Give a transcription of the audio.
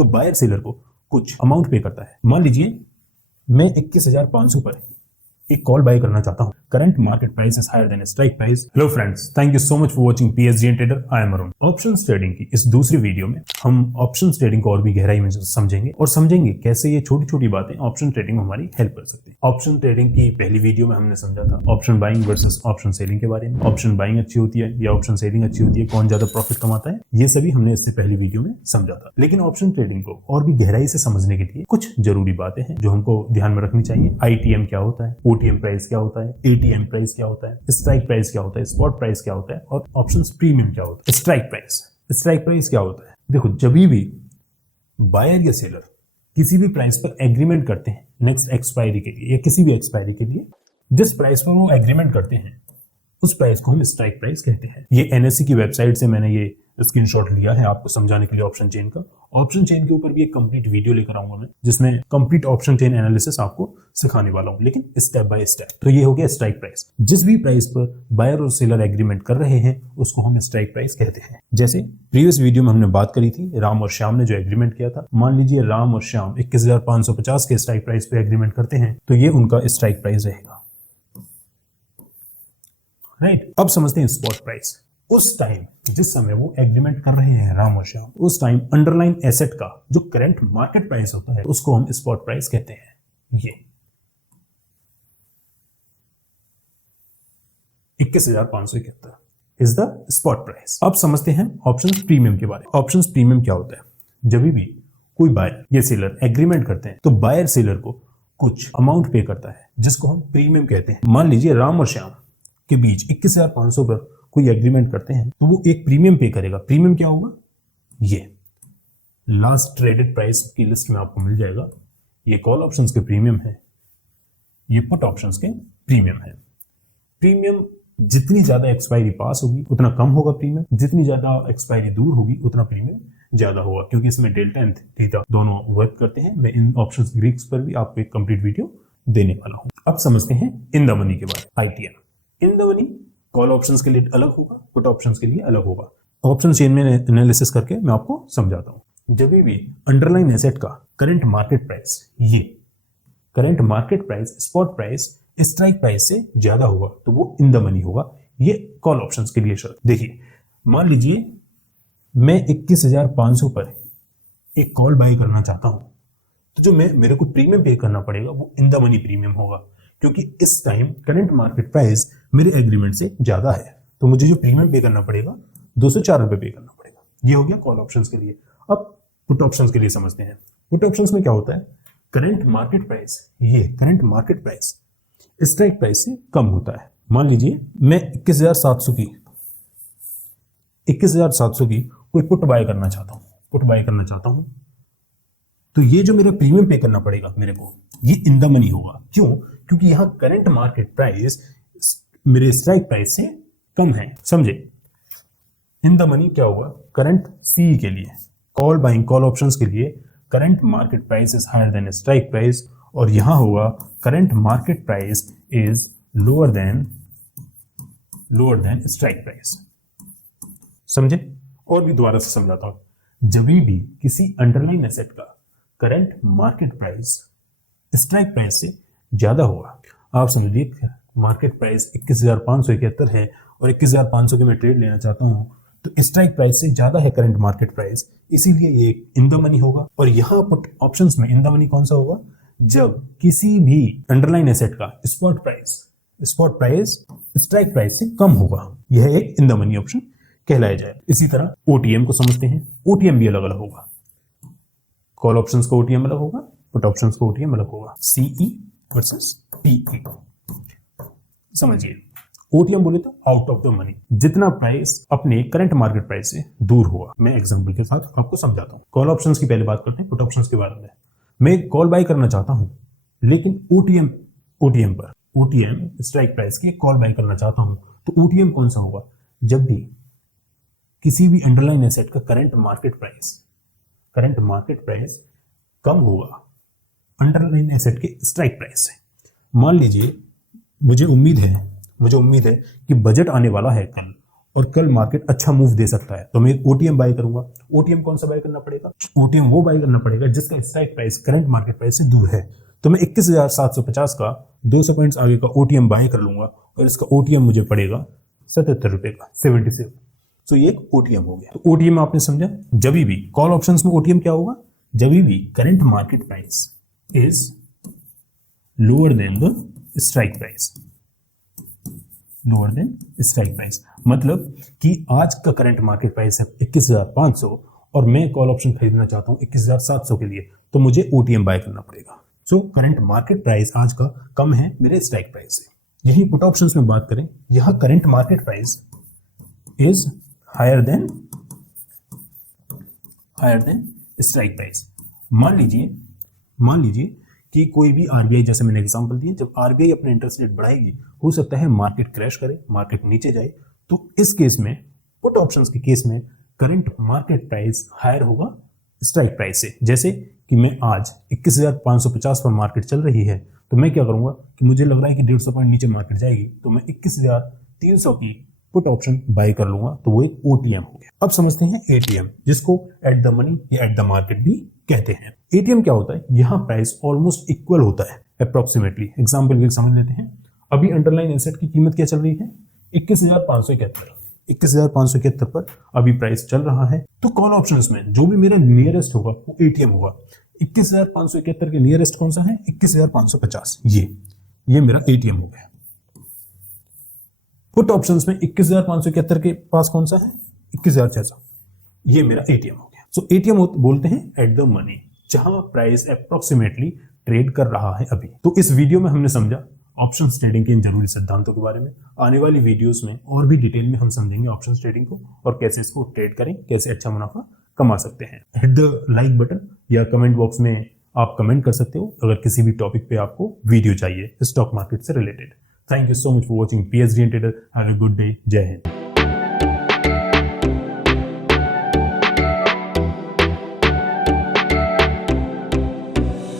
तो buyer seller को कुछ अमाउंट पे करता है। मान लीजिए मैं 21,500 पर एक कॉल बाय करना चाहता हूं। Current market price is higher than strike price. Hello friends, thank you so much for watching PSG trader. I am Arun. Options trading की इस दूसरी वीडियो में हम ऑप्शंस ट्रेडिंग को और भी गहराई में समझेंगे और समझेंगे कैसे ये छोटी छोटी बातें ऑप्शन ट्रेडिंग में हमारी हेल्प कर सकती है। ऑप्शन ट्रेडिंग की पहली वीडियो में हमने समझा था option buying versus option selling के बारे में। ऑप्शन बाइंग अच्छी होती है या ऑप्शन सेलिंग अच्छी होती है, कौन ज्यादा प्रॉफिट कमाता है, ये सभी हमने इससे पहली वीडियो में समझा था। लेकिन ऑप्शन ट्रेडिंग को और भी गहराई से समझने के लिए कुछ जरूरी बातें हैं जो हमको ध्यान में रखनी चाहिए। आईटीएम क्या होता है, ओटीएम प्राइस क्या होता है, एटीएम प्राइस क्या होता है, स्ट्राइक प्राइस क्या होता है, स्पॉट प्राइस क्या होता है और ऑप्शंस प्रीमियम क्या होता है। स्ट्राइक प्राइस क्या होता है? देखो, जब भी बायर या सेलर किसी भी प्राइस पर एग्रीमेंट करते हैं नेक्स्ट एक्सपायरी के लिए या किसी भी एक्सपायरी के लिए, जिस प्राइस पर वो एग्रीमेंट करते हैं उस प्राइस को हम स्ट्राइक प्राइस कहते हैं। ये एनएससी की वेबसाइट से मैंने ये स्क्रीनशॉट लिया है आपको समझाने के लिए ऑप्शन चेन का। ऑप्शन चेन के ऊपर भी एक कंप्लीट वीडियो लेकर आऊंगा मैं, जिसमें कंप्लीट ऑप्शन चेन एनालिसिस आपको सिखाने वाला हूं, लेकिन स्टेप बाय स्टेप। तो ये हो गया स्ट्राइक प्राइस। जिस भी प्राइस पर बायर और सेलर एग्रीमेंट कर रहे हैं उसको हम स्ट्राइक प्राइस कहते हैं। जैसे प्रीवियस वीडियो में हमने बात करी थी राम और श्याम ने जो एग्रीमेंट किया था। मान लीजिए राम और श्याम 21,550 के स्ट्राइक प्राइस पे एग्रीमेंट करते हैं, तो ये उनका स्ट्राइक प्राइस रहेगा। राइट, अब समझते हैं स्पॉट प्राइस। उस टाइम जिस समय वो एग्रीमेंट कर रहे हैं राम और श्याम, उस टाइम अंडरलाइन एसेट का जो करंट मार्केट प्राइस होता है उसको हम स्पॉट प्राइस कहते हैं। ये 21,571 इज द स्पॉट प्राइस। अब समझते हैं ऑप्शन प्रीमियम के बारे में। ऑप्शन प्रीमियम क्या होता है? जब भी कोई बायर या सेलर एग्रीमेंट करते हैं तो बायर सेलर को कुछ अमाउंट पे करता है जिसको हम प्रीमियम कहते हैं। मान लीजिए राम और श्याम के बीच 21,500 पर कोई एग्रीमेंट करते हैं तो वो एक प्रीमियम पे करेगा। प्रीमियम क्या होगा? ये लास्ट ट्रेडेड प्राइस की लिस्ट में आपको मिल जाएगा। ये कॉल ऑप्शंस के प्रीमियम है, ये पुट ऑप्शंस के प्रीमियम है। प्रीमियम जितनी ज्यादा एक्सपायरी पास होगी उतना कम होगा प्रीमियम, जितनी ज्यादा एक्सपायरी दूर होगी उतना प्रीमियम ज्यादा होगा, क्योंकि इसमें डेल्टा एंड थीटा दोनों वर्क करते हैं। मैं इन ऑप्शंस ग्रीक्स पर भी आपको एक कंप्लीट वीडियो देने वाला हूं। अब समझते हैं इन द मनी के बारे में। ITM in the money call options के लिए अलग होगा, पुट ऑप्शंस के लिए अलग होगा। ऑप्शन चेन में एनालिसिस करके मैं आपको समझाता हूं। जब भी अंडरलाइन एसेट का करंट मार्केट प्राइस, ये current market price spot price strike price से ज्यादा होगा तो वो इन द मनी होगा। ये कॉल ऑप्शंस के लिए शर्त। देखिए, मान लीजिए मैं 21,500 पर एक कॉल बाय करना चाहता हूं, तो जो मेरे को प्रीमियम पे करना पड़ेगा वो इन द मनी प्रीमियम होगा, क्योंकि इस टाइम करंट मार्केट प्राइस मेरे एग्रीमेंट से ज्यादा है। तो मुझे जो प्रीमियम पे करना पड़ेगा 204 रुपए पे करना पड़ेगा। ये हो गया कॉल ऑप्शंस के लिए। अब पुट ऑप्शंस के लिए समझते हैं। पुट ऑप्शंस में क्या होता है? करंट मार्केट प्राइस, ये current market price strike price से कम होता है। मान लीजिए मैं 21,700 की कोई पुट बाय करना चाहता हूं, तो ये जो मेरा प्रीमियम पे करना पड़ेगा मेरे को, ये इन द मनी होगा। क्यों? क्योंकि यहां करंट मार्केट प्राइस मेरे स्ट्राइक प्राइस से कम है। समझे? इन द मनी क्या होगा? करंट सी के लिए, कॉल बाइंग कॉल ऑप्शंस के लिए current market price is higher than strike price, और यहां होगा current market price is lower than strike price. समझे? और भी दोबारा से समझाता हूं। जब भी किसी अंडरलाइन एसेट का current market price strike price से ज्यादा होगा, आप समझिए मार्केट प्राइस 21,571 है और 21,500 के मैं ट्रेड लेना चाहता हूं, तो स्ट्राइक प्राइस से ज्यादा है करंट मार्केट प्राइस, इसीलिए ये इन द मनी होगा। और यहां पुट ऑप्शंस में इन द मनी कौन सा होगा? जब किसी भी अंडरलाइन एसेट का स्पॉट प्राइस स्ट्राइक प्राइस से कम होगा, यह एक इन द मनी ऑप्शन कहलाया जाए। इसी तरह ओटीएम को समझते हैं। ओटीएम भी अलग अलग होगा। कॉल ऑप्शंस का ओटीएम अलग होगा, पुट ऑप्शंस का ओटीएम अलग होगा। CE versus PE. समझिए, ओटीएम बोले तो आउट ऑफ द मनी, जितना प्राइस अपने करंट मार्केट प्राइस से दूर होगा। मैं एग्जांपल के साथ आपको समझाता हूं। कॉल ऑप्शंस की पहले बात करते हैं, पुट ऑप्शंस के बारे में। मैं कॉल बाय करना चाहता हूं, लेकिन ओटीएम स्ट्राइक प्राइस की कॉल बाय करना चाहता हूं, तो ओटीएम कौन सा होगा? जब भी किसी भी अंडरलाइन एसेट का करंट मार्केट प्राइस कम होगा अंडरलाइन एसेट के स्ट्राइक प्राइस से। मान लीजिए मुझे उम्मीद है कि बजट आने वाला है कल, और कल मार्केट अच्छा मूव दे सकता है तो मैं ओटीएम बाय करूंगा। ओटीएम कौन सा बाय करना पड़ेगा? ओटीएम वो बाय करना पड़ेगा जिसका strike price current market price से दूर है। तो मैं 21,750 का 200 पॉइंट्स आगे का ओटीएम बाय कर लूंगा और इसका ओटीएम मुझे पड़ेगा 77 रुपए का, 77। तो ये एक ओटीएम हो गया। तो ओटीएम आपने समझा। जब भी कॉल ऑप्शंस में ओटीएम क्या होगा? जब भी current market price is lower then the strike price, lower than strike price, मतलब कि आज का करंट मार्केट प्राइस है 21,500 और मैं कॉल ऑप्शन खरीदना चाहता हूं 21,700 के लिए, तो मुझे ओटीएम बाय करना पड़ेगा। सो करंट मार्केट प्राइस आज का कम है मेरे स्ट्राइक प्राइस से। यही पुट ऑप्शंस में बात करें, यहां current market price is higher than strike price. मान लीजिए कि कोई भी आरबीआई, जैसे मैंने एग्जांपल दिया, जब आरबीआई अपने इंटरेस्ट रेट बढ़ाएगी हो सकता है मार्केट क्रैश करे, मार्केट नीचे जाए, तो इस केस में पुट ऑप्शंस के केस में करंट मार्केट प्राइस हायर होगा स्ट्राइक प्राइस से। जैसे कि मैं आज 21,550 पर मार्केट चल रही है तो मैं क्या करूंगा कि मुझे लग रहा है कि 150 पॉइंट नीचे मार्केट जाएगी तो मैं 21,300 की पुट ऑप्शन बाय कर लूंगा, तो वो एक ओटीएम हो गया। अब समझते हैं एटीएम, जिसको एट द मनी या एट द मार्केट भी कहते हैं। एटीएम क्या होता है? यहाँ प्राइस ऑलमोस्ट इक्वल होता है अप्रोक्सीमेटली। एग्जाम्पल के समझ लेते हैं। अभी अंडरलाइन एसेट की कीमत क्या चल रही है? 21,571 पर अभी प्राइस चल रहा है। तो कॉल ऑप्शंस में जो भी मेरा नियरेस्ट होगा वो एटीएम होगा। 21,571 के नियरेस्ट कौन सा है? 21,550। ये मेरा एटीएम हो गया। पुट ऑप्शंस में 21,571 के पास कौन सा है? 21,600। ये मेरा एटीएम हो गया। सो एटीएम बोलते हैं एट द मनी, जहां प्राइस अप्रोक्सीमेटली ट्रेड कर रहा है अभी। तो इस वीडियो में हमने समझा ऑप्शंस ट्रेडिंग के इन जरूरी सिद्धांतों के बारे में। आने वाली वीडियोस में और भी डिटेल में हम समझेंगे ऑप्शंस ट्रेडिंग को और कैसे इसको ट्रेड करें, कैसे अच्छा मुनाफा कमा सकते हैं। हिट द लाइक बटन या कमेंट बॉक्स में आप कमेंट कर सकते हो अगर किसी भी टॉपिक पे आपको वीडियो चाहिए स्टॉक मार्केट से related. Thank you so much for watching PhD in trader. Have a good day. जय हिंद।